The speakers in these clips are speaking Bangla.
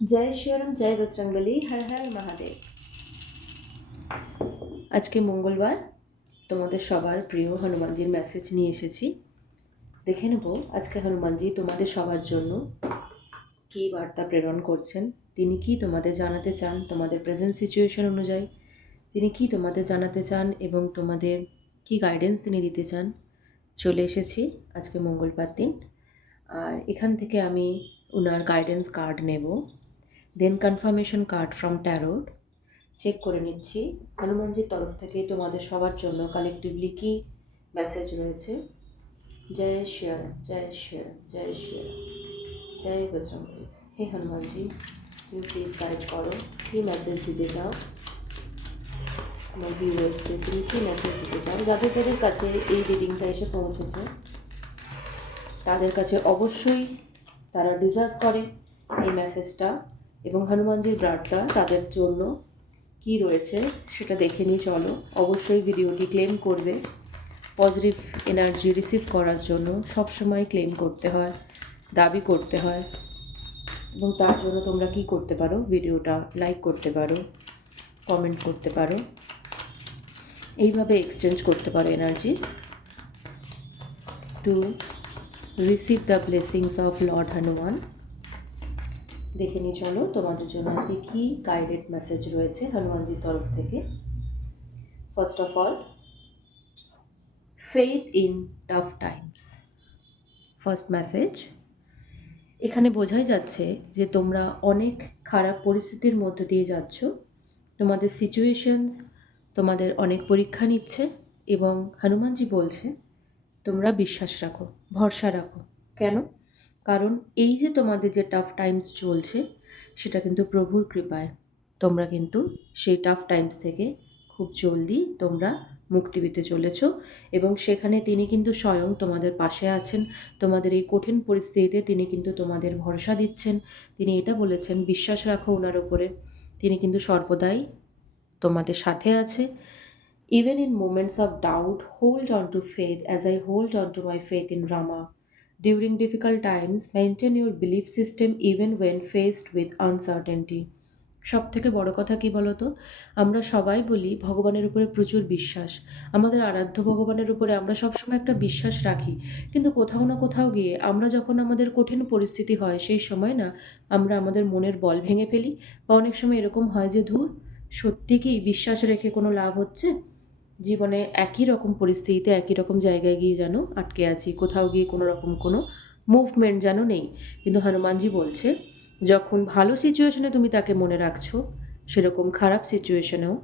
জয় শ্রীরাম, জয় বজরংবলী, হর হর মহাদেব। আজকে মঙ্গলবার, তোমাদের সবার প্রিয় হনুমানজির মেসেজ নিয়ে এসেছি। দেখে নেব আজকে হনুমানজি তোমাদের সবার জন্য কী বার্তা প্রেরণ করছেন। তিনি কি তোমাদের জানাতে চান, তোমাদের প্রেজেন্ট সিচুয়েশন অনুযায়ী তিনি কি তোমাদের জানাতে চান এবং তোমাদের কি গাইডেন্স তিনি দিতে চান। চলে এসেছি আজকে মঙ্গলবার দিন, আর এখান থেকে আমি ওনার গাইডেন্স কার্ড নেব, then confirmation card from tarot check করে নিচ্ছি হনুমানজির তরফ থেকে তোমাদের সবার জন্য কালেকটিভলি কি মেসেজ রয়েছে। জয় শ্রীরাম, জয় শ্রীরাম, জয় শ্রীরাম, জয় বজরংবলী। হে হনুমানজি, তুমি প্লিজ গাইড করো, কী মেসেজ দিতে চাও আমার ভিউয়ার্সদের, তুমি কী মেসেজ দিতে চাও। যাদের যাদের কাছে এই রিডিংটা এসে পৌঁছেছে তাদের কাছে অবশ্যই তারা ডিজার্ভ করে এই মেসেজটা, এবং হনুমানজির বার্তা তাদের জন্য কি রয়েছে সেটা দেখে নিয়ে চলো। অবশ্যই ভিডিওটি ক্লেম করবে। পজিটিভ এনার্জি রিসিভ করার জন্য সবসময় ক্লেম করতে হয়, দাবি করতে হয়, এবং তার জন্য তোমরা কি করতে পারো, ভিডিওটা লাইক করতে পারো, কমেন্ট করতে পারো, এইভাবে এক্সচেঞ্জ করতে পারো energies to receive the blessings of Lord Hanuman. দেখে নিয়ে চলো তোমাদের জন্য আজকে কী গাইডেড মেসেজ রয়েছে হনুমানজির তরফ থেকে। First of all, faith in tough Times. First message, এখানে বোঝাই যাচ্ছে যে তোমরা অনেক খারাপ পরিস্থিতির মধ্য দিয়ে যাচ্ছ, তোমাদের সিচুয়েশনস তোমাদের অনেক পরীক্ষা নিচ্ছে, এবং হনুমানজি বলছে তোমরা বিশ্বাস রাখো, ভরসা রাখো। কেন? কারণ এই যে তোমাদের যে টাফ টাইমস চলছে সেটা কিন্তু প্রভুর কৃপায় তোমরা কিন্তু সেই টাফ টাইমস থেকে খুব জলদি তোমরা মুক্তি পেতে চলেছ, এবং সেখানে তিনি কিন্তু স্বয়ং তোমাদের পাশে আছেন। তোমাদের এই কঠিন পরিস্থিতিতে তিনি কিন্তু তোমাদের ভরসা দিচ্ছেন। তিনি এটা বলেছেন বিশ্বাস রাখো ওনার ওপরে, তিনি কিন্তু সর্বদাই তোমাদের সাথে আছে। Even in moments of doubt, hold on to faith as I hold on to my faith in Rama. During difficult times, maintain your belief system even when faced with uncertainty. সব থেকে বড় কথা কি বলতো, আমরা সবাই বলি ভগবানের উপরে প্রচুর বিশ্বাস, আমাদের আরাধ্য ভগবানের উপরে আমরা সবসময় একটা বিশ্বাস রাখি, কিন্তু কোথাও না কোথাও গিয়ে আমরা যখন আমাদের কঠিন পরিস্থিতি হয় সেই সময় না আমরা আমাদের মনের বল ভেঙে ফেলি, বা অনেক সময় এরকম হয় যে ধুর, সত্যি কি বিশ্বাস রেখে কোনো লাভ হচ্ছে? জীবনে একই রকম পরিস্থিতিতে একই রকম জায়গায় গিয়ে যেন আটকে আছি, কোথাও গিয়ে কোনো রকম কোনো মুভমেন্ট যেন নেই। কিন্তু হনুমানজি বলছে যখন ভালো সিচুয়েশনে তুমি তাকে মনে রাখছো, সেরকম খারাপ সিচুয়েশনেও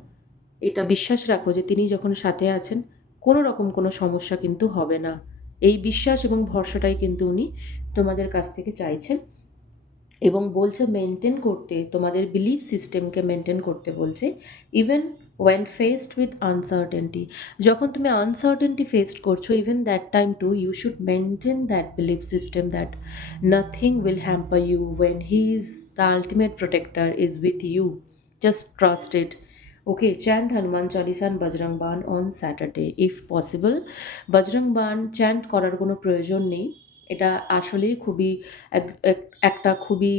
এটা বিশ্বাস রাখো যে তিনি যখন সাথে আছেন কোনো রকম কোনো সমস্যা কিন্তু হবে না। এই বিশ্বাস এবং ভরসাটাই কিন্তু উনি তোমাদের কাছ থেকে চাইছেন, এবং বলছে মেনটেন করতে, তোমাদের বিলিফ সিস্টেমকে মেনটেন করতে বলছে। Even when faced with uncertainty, যখন তুমি আনসার্টেনটি ফেসড করছো, even that time to you should maintain that belief system that nothing will hamper you when he is the ultimate protector is with you. Just trust it. Okay, chant Hanuman Chalisa and Bajrang Baan on Saturday if possible. Bajrang Baan chant করার কোনো প্রয়োজন নেই, এটা আসলেই খুবই একটা খুবই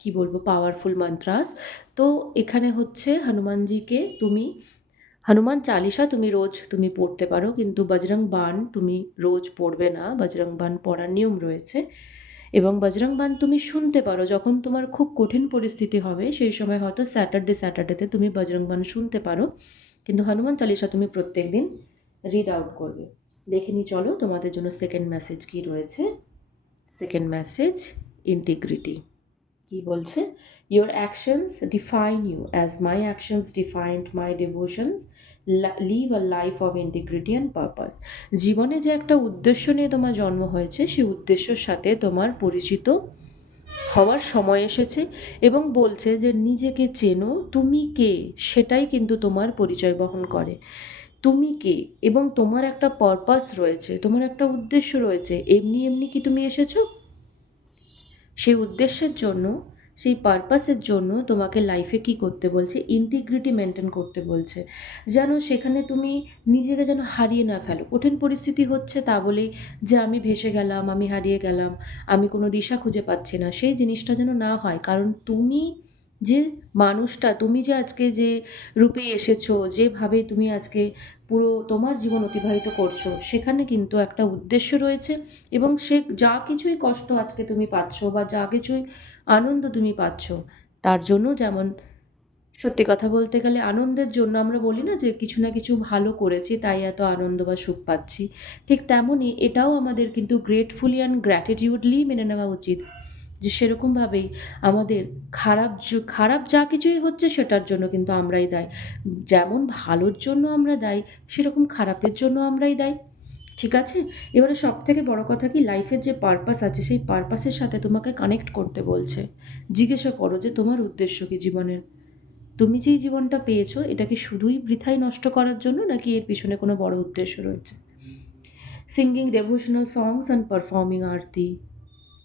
কি বলবো পাওয়ারফুল মন্ত্রাস। তো এখানে হচ্ছে হনুমানজিকে তুমি হনুমান চালিসা তুমি রোজ তুমি পড়তে পারো, কিন্তু বজরং বান তুমি রোজ পড়বে না, বজরং বান পড়ার নিয়ম রয়েছে। এবং বজরং বান তুমি শুনতে পারো যখন তোমার খুব কঠিন পরিস্থিতি হবে, সেই সময় হয়তো স্যাটারডেতে তুমি বজরং বান শুনতে পারো, কিন্তু হনুমান চালিসা তুমি প্রত্যেক দিন রিড আউট করবে। দেখে নি চলো তোমাদের জন্য সেকেন্ড মেসেজ কি রয়েছে। Second message, integrity. কি বলছে? Your actions define you as my actions defined my devotions, live a life of integrity and purpose. জীবনে যে একটা উদ্দেশ্য নিয়ে তোমার জন্ম হয়েছে, সেই উদ্দেশ্যর সাথে তোমার পরিচিত হওয়ার সময় এসেছে, এবং বলছে যে নিজেকে চেনো, তুমি কে সেটাই কিন্তু তোমার পরিচয় বহন করে। তুমি কে, এবং তোমার একটা পারপাস রয়েছে, তোমার একটা উদ্দেশ্য রয়েছে। এমনি এমনি কি তুমি এসেছো? সেই উদ্দেশ্যের জন্য সেই পারপাসের জন্য তোমাকে লাইফে কি করতে বলছে, ইন্টিগ্রিটি মেনটেন করতে বলছে, যেন সেখানে তুমি নিজেকে যেন হারিয়ে না ফেলো। কঠিন পরিস্থিতি হচ্ছে তা বলেই যে আমি ভেসে গেলাম, আমি হারিয়ে গেলাম, আমি কোনো দিশা খুঁজে পাচ্ছি না, সেই জিনিসটা যেন না হয়। কারণ তুমি যে মানুষটা, তুমি যে আজকে যে রূপে এসেছো, যেভাবে তুমি আজকে পুরো তোমার জীবন অতিবাহিত করছো, সেখানে কিন্তু একটা উদ্দেশ্য রয়েছে। এবং সে যা কিছুই কষ্ট আজকে তুমি পাচ্ছ বা যা কিছুই আনন্দ তুমি পাচ্ছ, তার জন্য যেমন সত্যি কথা বলতে গেলে আনন্দের জন্য আমরা বলি না যে কিছু না কিছু ভালো করেছি তাই এত আনন্দ বা সুখ পাচ্ছি, ঠিক তেমনই এটাও আমাদের কিন্তু গ্রেটফুলি অ্যান্ড গ্র্যাটিটিউডলি মেনে নেওয়া উচিত যে সেরকমভাবেই আমাদের খারাপ যা কিছুই হচ্ছে সেটার জন্য কিন্তু আমরাই দায়ী। যেমন ভালোর জন্য আমরা দায়ী, সেরকম খারাপের জন্য আমরাই দায়ী। ঠিক আছে? এবারে সবথেকে বড় কথা কি, লাইফের যে পারপাস আছে সেই পারপাসের সাথে তোমাকে কানেক্ট করতে বলছে। জিজ্ঞাসা করো যে তোমার উদ্দেশ্য কী জীবনের? তুমি যে এই জীবনটা পেয়েছো এটা কি শুধুই বৃথাই নষ্ট করার জন্য, নাকি এর পিছনে কোনো বড় উদ্দেশ্য রয়েছে? Singing devotional songs and performing আরতি,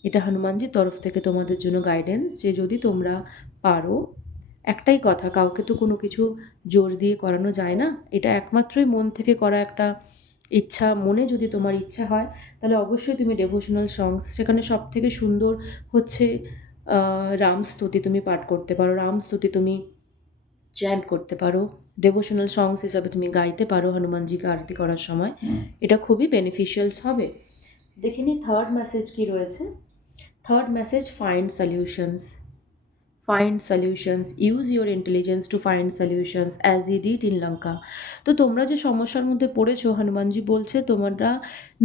এটা হনুমানজির তরফ থেকে তোমাদের জন্য গাইডেন্স, যে যদি তোমরা পারো, একটাই কথা, কাউকে তো কোনো কিছু জোর দিয়ে করানো যায় না, এটা একমাত্রই মন থেকে করা একটা ইচ্ছা। মনে যদি তোমার ইচ্ছা হয় তাহলে অবশ্যই তুমি ডেভোশনাল সংস, সেখানে সব থেকে সুন্দর হচ্ছে রাম স্তুতি তুমি পাঠ করতে পারো, রাম স্তুতি তুমি চ্যান্ট করতে পারো, ডেভোশনাল সংস হিসাবে তুমি গাইতে পারো হনুমানজিকে আরতি করার সময়। এটা খুবই বেনিফিশিয়ালস হবে। দেখে নিই থার্ড মেসেজ কী রয়েছে। Third message, find solutions. Find solutions, use your intelligence to find solutions as I did in Lanka. তো তোমরা যে সমস্যার মধ্যে পড়েছো, হনুমানজি বলছে তোমরা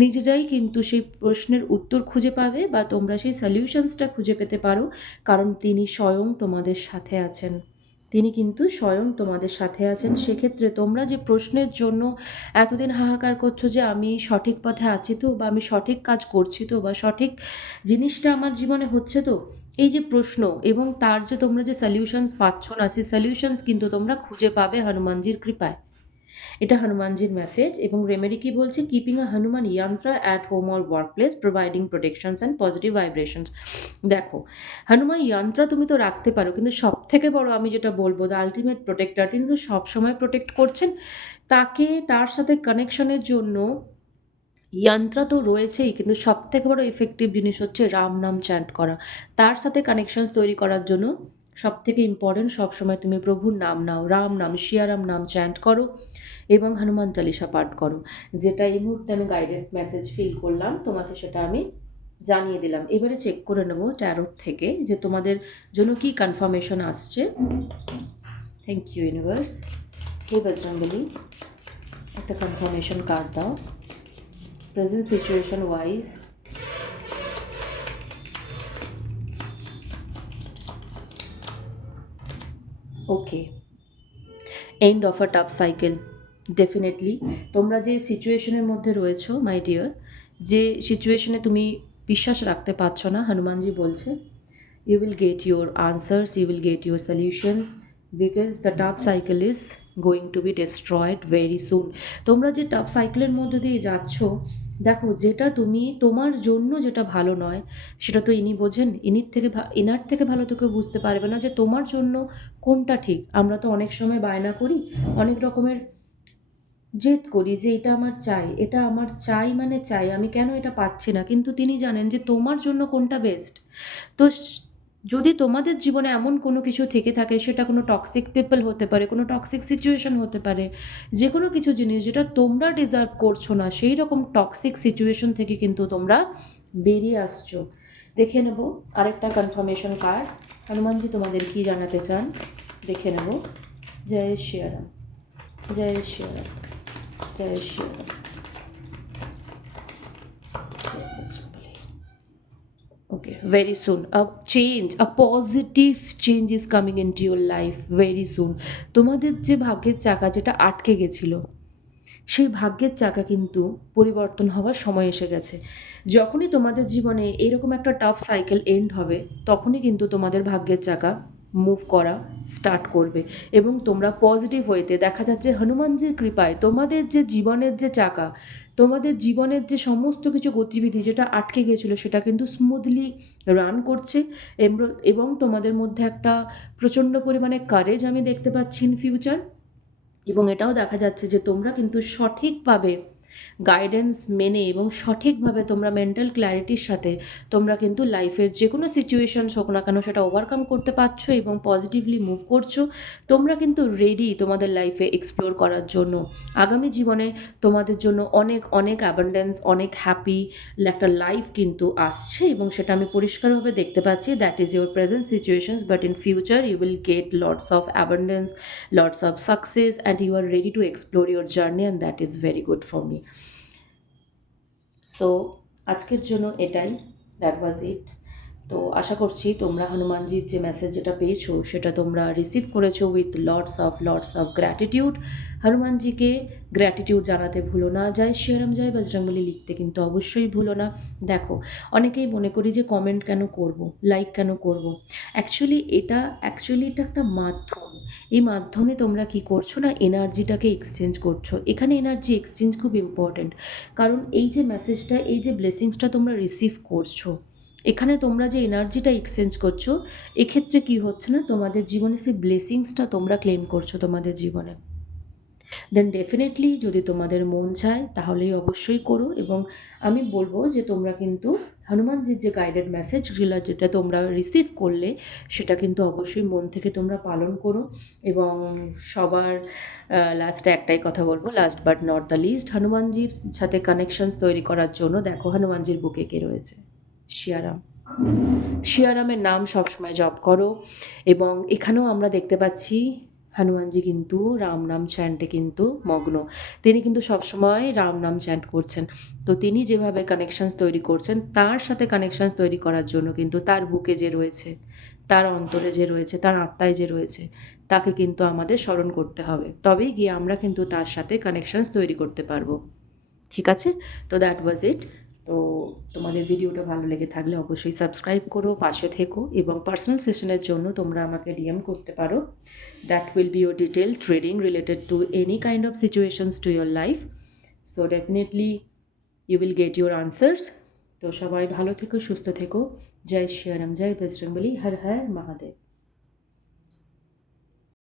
নিজেরাই কিন্তু সেই প্রশ্নের উত্তর খুঁজে পাবে বা তোমরা সেই সলিউশনসটা খুঁজে পেতে পারো, কারণ তিনি স্বয়ং তোমাদের সাথে আছেন। তিনি কিন্তু স্বয়ং তোমাদের সাথে আছেন। সেক্ষেত্রে তোমরা যে প্রশ্নের জন্য এতদিন হাহাকার করছো যে আমি সঠিক পথে আছি তো, বা আমি সঠিক কাজ করছি তো, বা সঠিক জিনিসটা আমার জীবনে হচ্ছে তো, এই যে প্রশ্ন এবং তার যে তোমরা যে সলিউশনস পাচ্ছ না, সেই সলিউশনস কিন্তু তোমরা খুঁজে পাবে হনুমানজির কৃপায়। এটা হনুমানজির মেসেজ। এবং রেমেডি কি বলছে, কিপিং আ হনুমান যন্ত্র at home or work place, providing protections and positive vibrations. দেখো, হনুমান যন্ত্র তুমি তো রাখতে পারো, কিন্তু সব থেকে বড় আমি যেটা বলবো, দ্য আলটিমেট প্রোটেক্টর, তিনি তো সবসময় প্রোটেক্ট করছেন। তাকে, তার সাথে কানেকশনের জন্য যন্ত্র তো রয়েছেই, কিন্তু সবথেকে বড় এফেক্টিভ জিনিস হচ্ছে রাম নাম চ্যান্ট করা। তার সাথে কানেকশনস তৈরি করার জন্য সবথেকে ইম্পর্টেন্ট, সবসময় তুমি প্রভুর নাম নাও, রাম নাম, শিয়ারাম নাম চ্যান্ট করো এবং হনুমান চালিসা পাঠ করো। যেটা এই মুহূর্তে আমি গাইডেড মেসেজ ফিল করলাম, তোমাকে সেটা আমি জানিয়ে দিলাম। এবারে চেক করে নেব ট্যারোট থেকে যে তোমাদের জন্য কি কনফার্মেশন আসছে। Thank you universe. হে বজরঙ্গবলী, একটা কনফার্মেশন কার্ড দাও present situation wise. Okay, end of a tough cycle. Definitely তোমরা যে সিচুয়েশনের মধ্যে রয়েছো মাই ডিয়ার, যে সিচুয়েশনে তুমি বিশ্বাস রাখতে পারছো না, হনুমানজি বলছে you will get your answers, you will get your solutions, because the tough cycle is going to be destroyed very soon. তোমরা যে টাফ সাইকেলের মধ্যে দিয়ে যাচ্ছ, দেখো যেটা তুমি তোমার জন্য যেটা ভালো নয় সেটা তো ইনি বোঝেন। ইনার থেকে ভালো তো কেউ বুঝতে পারবে না যে তোমার জন্য কোনটা ঠিক। আমরা তো অনেক সময় বায়না করি, অনেক রকমের জেদ করি যে এটা আমার চাই, এটা আমার চাই মানে চাই, আমি কেন এটা পাচ্ছি না, কিন্তু তিনি জানেন যে তোমার জন্য কোনটা বেস্ট। তো যদি তোমাদের জীবনে এমন কোনো কিছু থেকে থাকে, সেটা কোনো টক্সিক পিপল হতে পারে, কোনো টক্সিক সিচুয়েশন হতে পারে, যে কোনো কিছু জিনিস যেটা তোমরা ডিজার্ভ করছো না, সেই রকম টক্সিক সিচুয়েশন থেকে কিন্তু তোমরা বেরিয়ে আসছো। দেখে নেব আরেকটা কনফার্মেশন কার্ড, হনুমানজি তোমাদের কি জানাতে চান দেখে নেব। জয় শ্রীরাম, জয় শ্রীরাম, জয় শ্রীরাম, জয় বজরঙ্গবলী। Okay, very soon a change, a positive change is coming into your life very soon. তোমাদের যে ভাগ্যের চাকা যেটা আটকে গেছিল, সেই ভাগ্যের চাকা কিন্তু পরিবর্তন হওয়ার সময় এসে গেছে। যখনই তোমাদের জীবনে এরকম একটা টাফ সাইকেল এন্ড হবে, তখনই কিন্তু তোমাদের ভাগ্যের চাকা মুভ করা স্টার্ট করবে এবং তোমরা পজিটিভ ওয়েতে দেখা যাচ্ছে হনুমানজির কৃপায় তোমাদের যে জীবনের যে চাকা, তোমাদের জীবনের যে সমস্ত কিছু গতিবিধি যেটা আটকে গিয়েছিলো সেটা কিন্তু স্মুথলি রান করছে এবং তোমাদের মধ্যে একটা প্রচণ্ড পরিমাণে কারেজ আমি দেখতে পাচ্ছি ইন ফিউচার। এবং এটাও দেখা যাচ্ছে যে তোমরা কিন্তু সঠিকভাবে গাইডেন্স মেনে এবং সঠিকভাবে তোমরা মেন্টাল ক্ল্যারিটির সাথে তোমরা কিন্তু লাইফের যে কোনো সিচুয়েশনস হোক না কেন সেটা ওভারকাম করতে পারছো এবং পজিটিভলি মুভ করছো। তোমরা কিন্তু রেডি তোমাদের লাইফে এক্সপ্লোর করার জন্য। আগামী জীবনে তোমাদের জন্য অনেক অনেক অ্যাবান্ডেন্স, অনেক হ্যাপি একটা লাইফ কিন্তু আসছে এবং সেটা আমি পরিষ্কারভাবে দেখতে পাচ্ছি। That is your present situations, but in future you will get lots of abundance, lots of success, and you are ready to explore your journey, and that is very good for me. So আজকের জন্য এটাই, দ্যাট ওয়াজ ইট। তো আশা করছি তোমরা হনুমানজির যে মেসেজ যেটা পেয়েছো সেটা তোমরা রিসিভ করেছো উইথ লটস অফ গ্র্যাটিটিউড। হনুমানজিকে গ্র্যাটিটিউড জানাতে ভুলো না, জয় শ্রীরাম জয় বজরংবলী লিখতে কিন্তু অবশ্যই ভুলো না। দেখো, অনেকেই মনে করি যে কমেন্ট কেন করব, লাইক কেন করব। অ্যাকচুয়ালি এটা একটা মাধ্যম। এই মাধ্যমে তোমরা কি করছো না, এনার্জিটাকে এক্সচেঞ্জ করছো। এখানে এনার্জি এক্সচেঞ্জ খুব ইম্পর্ট্যান্ট, কারণ এই যে মেসেজটা, এই যে ব্লেসিংসটা তোমরা রিসিভ করছো, এখানে তোমরা যে এনার্জিটা এক্সচেঞ্জ করছো, এক্ষেত্রে কি হচ্ছে না, তোমাদের জীবনে সেই ব্লেসিংসটা তোমরা ক্লেম করছো তোমাদের জীবনে। দেন ডেফিনেটলি যদি তোমাদের মন চায় তাহলেই অবশ্যই করো। এবং আমি বলবো যে তোমরা কিন্তু হনুমানজির যে গাইডেড মেসেজগুলো যেটা তোমরা রিসিভ করলে সেটা কিন্তু অবশ্যই মন থেকে তোমরা পালন করো। এবং সবার লাস্টে একটাই কথা বলবো, last but not the least, হনুমানজির সাথে কানেকশনস তৈরি করার জন্য দেখো হনুমানজির বুকে কে রয়েছে, শিয়ারাম। শিয়ারামের নাম সবসময় জপ করো। এবং এখানেও আমরা দেখতে পাচ্ছি হনুমানজি কিন্তু রাম নাম চ্যান্টে কিন্তু মগ্ন। তিনি কিন্তু সবসময় রাম নাম চ্যান্ট করছেন। তো তিনি যেভাবে কানেকশানস তৈরি করছেন, তার সাথে কানেকশানস তৈরি করার জন্য কিন্তু তার বুকে যে রয়েছে, তার অন্তরে যে রয়েছে, তার আত্মায় যে রয়েছে, তাকে কিন্তু আমাদের স্মরণ করতে হবে। তবেই গিয়ে আমরা কিন্তু তার সাথে কানেকশানস তৈরি করতে পারবো। ঠিক আছে? তো দ্যাট ওয়াজ ইট। তো তোমাদের ভিডিওটা ভালো লেগে থাকলে অবশ্যই সাবস্ক্রাইব করো, পাশে থেকো এবং পার্সোনাল সেশনের জন্য তোমরা আমাকে ডিএম করতে পারো। That will be your detail trading related to any kind of situations to your life. So definitely you will get your answers. তো সবাই ভালো থেকো, সুস্থ থেকো। জয় শ্রীরাম, জয় বজরংবলী, হর হর মহাদেব।